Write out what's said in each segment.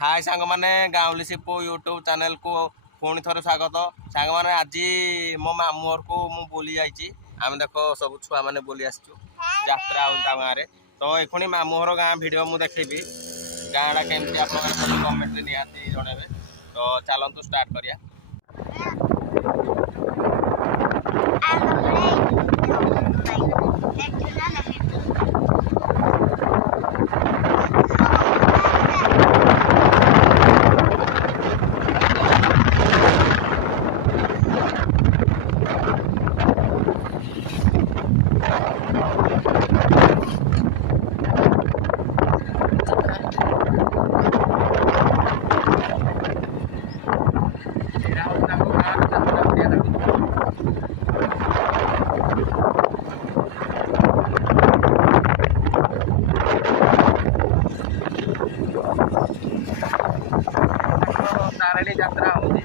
हाय सांग माने गाँवली सिपो YouTube channel को पुणी थोड़े स्वागत सांग माने आज मो मामू घर को मु बोली जाइए आम देख सब छुआ मैंने बोली आसचु यात्रा गाँव तो एखुणी मामू घर गाँ भिड मुझे देखेबी गाँटा केमती आप कमेंट निहाती जनइबे तो चलतु स्टार्ट करिया। तारेणी यात्रा होती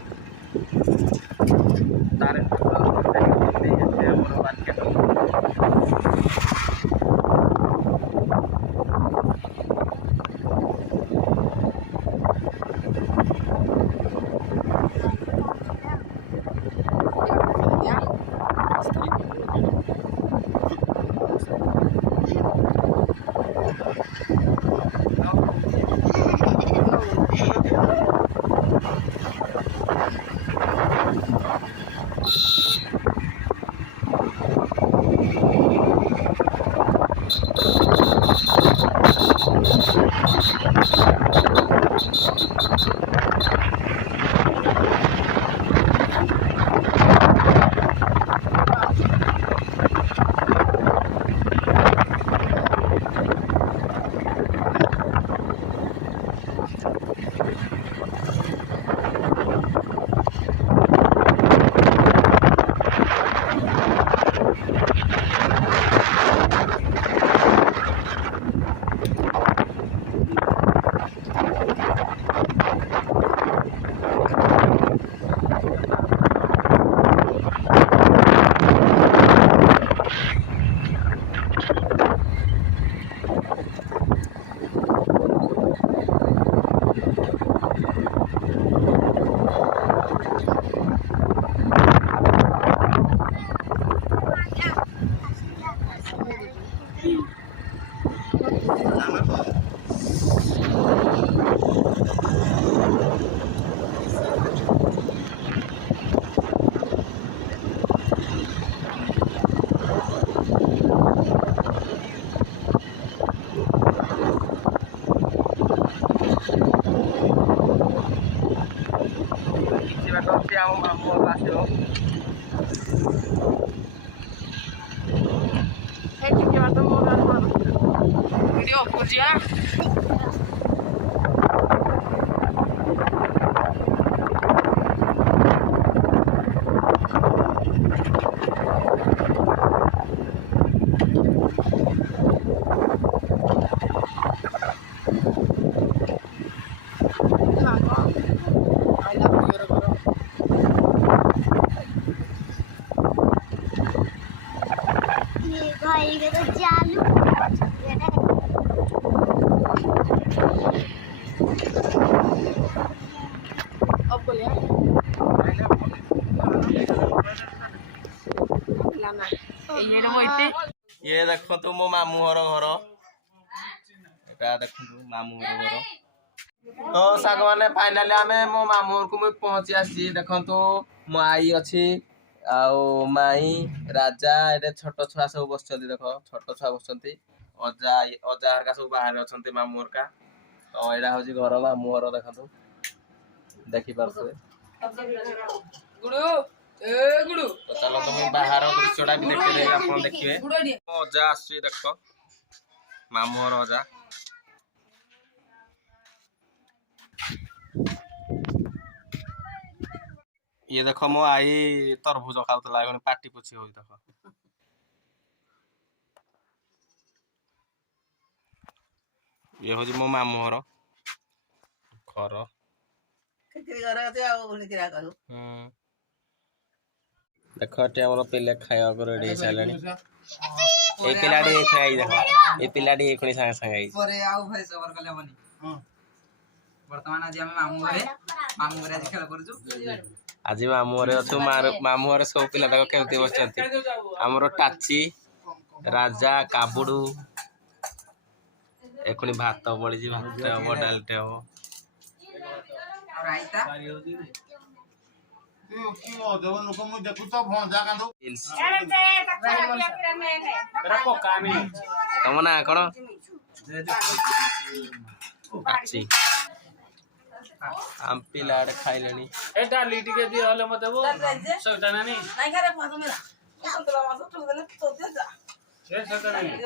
ଆମ ମାମୁଁ ଆସିବ भाई के तो चालू अब बोले ये देखो तू मो मामू घर एटा देखो मामू घर तो साग माने फाइनली आमे मो मामू घर को मुझे पहुंची आसी देखो मो आई अच्छी आउ माई राजा ये छोट छुआ सब बस देख छोट छुआ बस अजा अजा हरका सब बाहर अच्छा मामू हरका तो यहाँ हूँ घर मामू घर देखो देखी पारे तो चलो तुम बाहर दृश्यटा भी देखते आप देखिए अजा आस देख मामू घर अजा ये देख मो आई तरभुज खाऊला पाटी पोछी हो देख ये हूँ मो मामू घर देख ये पिले खाया रेडी सारे ये पिलाटी खाई देख ये पिलाटी खुणी सागे सागे वर्तमान आज आम मामू घरे आज खेल करूँ आज मामू घरे अछु मामू घरे सब पिला तक खेलती बसचंती हमरो टाची राजा काबुडू एखुनी भात बळी जी भात हबो डालटे हबो रायता तम ना कौन टाची आम पिला खाइलेनी ए डाली टिके दियो हले मते वो सौटा नानी नहीं करे पास मेरा संतरा मासो ठोक देले तो दे जा ए सौटा नानी